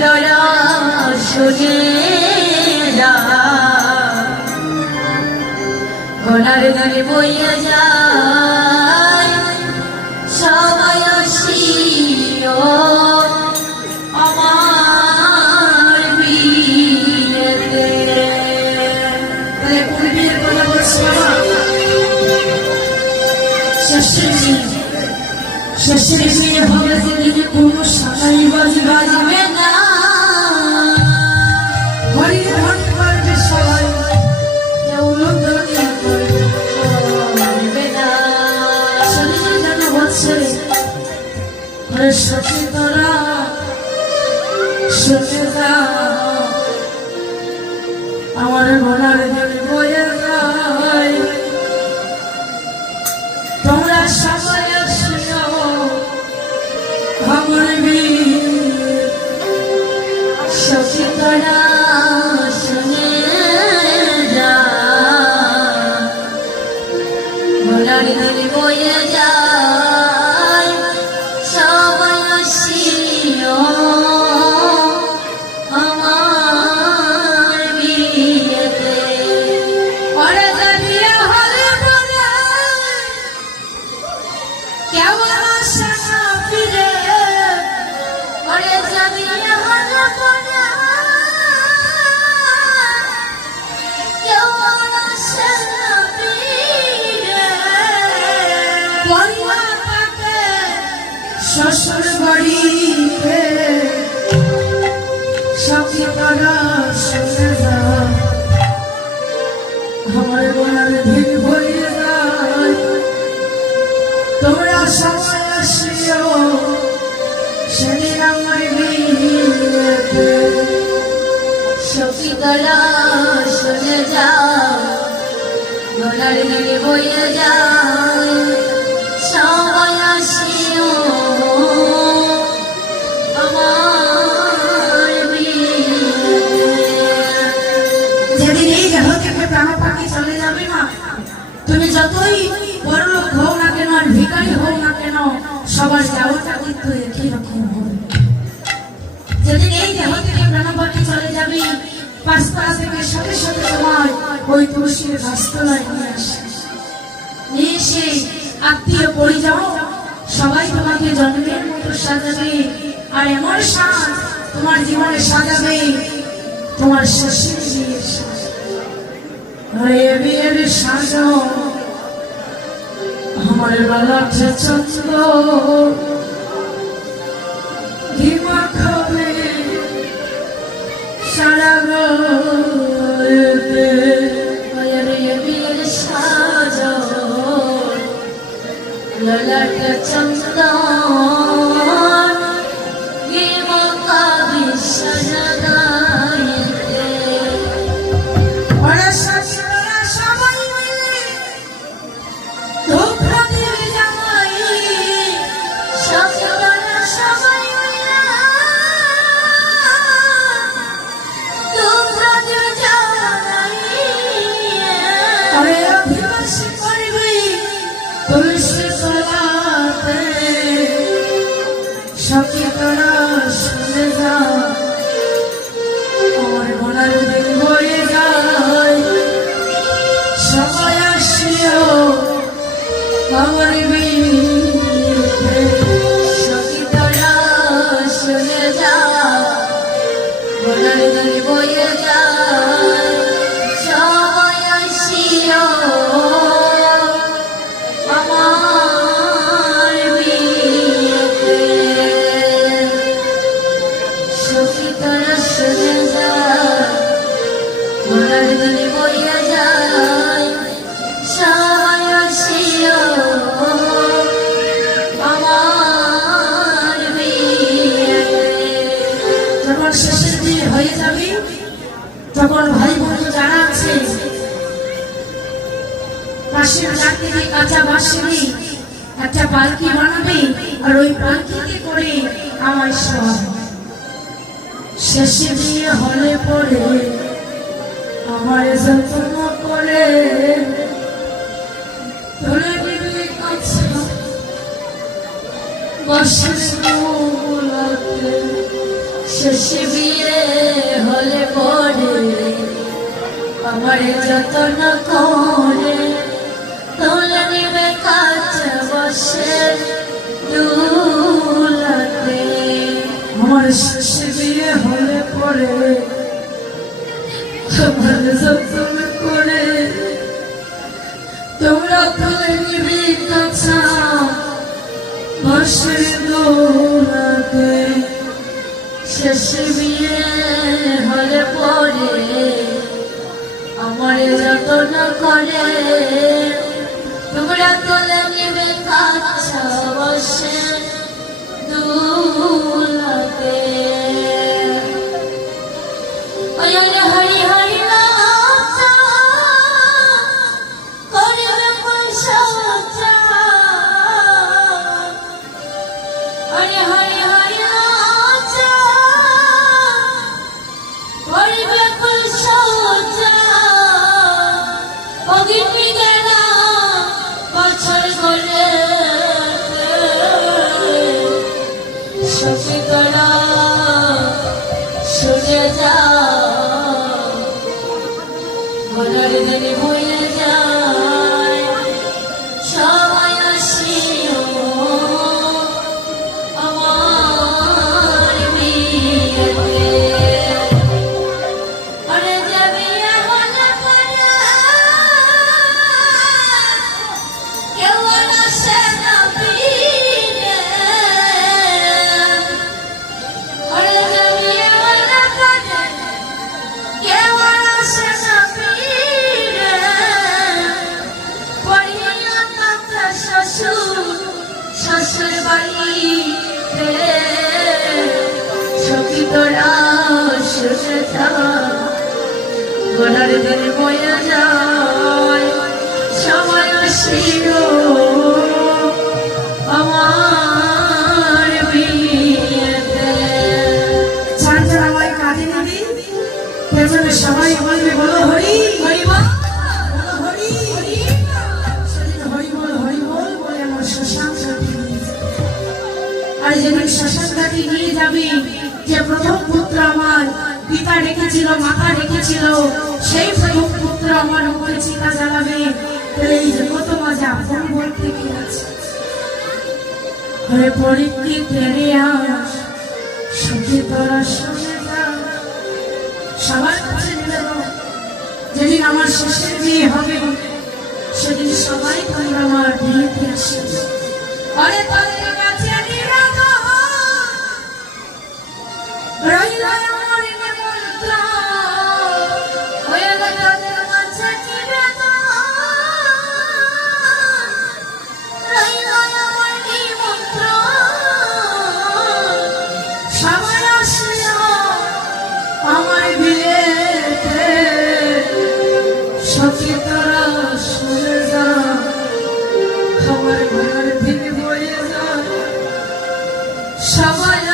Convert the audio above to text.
তরা শুনে যা গলার বইয়া যায়। সবাই আসিও আমার বিয়েতে। তাহলে কথা বলছি শ্বশুর বিয়ে শ্বশুর বিয়ে হবে কোনো সাকাই বাজি বাজবে না Krishna শ্বশুর বাড়িতে সখী তারা শুনে যা আমার তোমরা সবাই আসিও সেদিন আমার বিয়েতে সখী গলা শুনে যাও গলার গানে বইয়ে যায় সবাই আসিও যেদিন এই দেহ থেকে প্রাণ পাখি চলে যাবে না তুমি যতই বড় লোক হও না কেন আর ভিখারি হও না কেন সবার কিন্তু একই রকম হবে। যেদিন এই চলে যাবে পাঁচতলা থেকে সাথে সাথে তোমার ওই তুলসীর গাছতলায় নিয়ে আসে। নিয়ে এসে আত্মীয় সবাই তোমাকে জন্মের মতো সাজাবে, আর এমন সাজ তোমার জীবনে সাজাবে, তোমার শ্বশুর বিয়ের সাজ, আমার লালাটে চন্দ্র। তখন ভাই বোন যারা আছে পাশের থেকে কাঁচা বাঁশ এনে একটা পালকি বানাবে আর ওই পালকিতে করে আমার সব শেষে বিয়ে হলে পরে আমার যত্ন করে বসে শেষ হলে আমার যতন কাছে বসে দুলাতে। আমার বিয়ে হলে পরে আমার যত্ন করে। তোমরা তুলে নিবি কাছা বসে দৌড়াতে শেষ বিয়ে হলে পরে আমার যতন করে। তোমরা তো লাগবে কাছে দুলাতে। অগ্নি তোরা শ্বশুর গলার দিন বয়ে যায় সবাই আসিল আমার বিয়েতে। চারজন আমায় কাঁদে নিবি। পেছনে সবাই বলবে, বলো হরি হরি প্রথম পুত্র আমার, পিতা রেখেছিল মাতা রেখেছিল সেই প্রথম পুত্র আমার উপরে চিতা জ্বালাবে। এই যে কত মজা, ফোন বলতে কি আছে হরে পরীক্ষি তেরে আস যেদিন আমার শেষের বিয়ে হবে, সেদিন সবাই তোমরা আমার বিয়েতে আসে আরে সবাই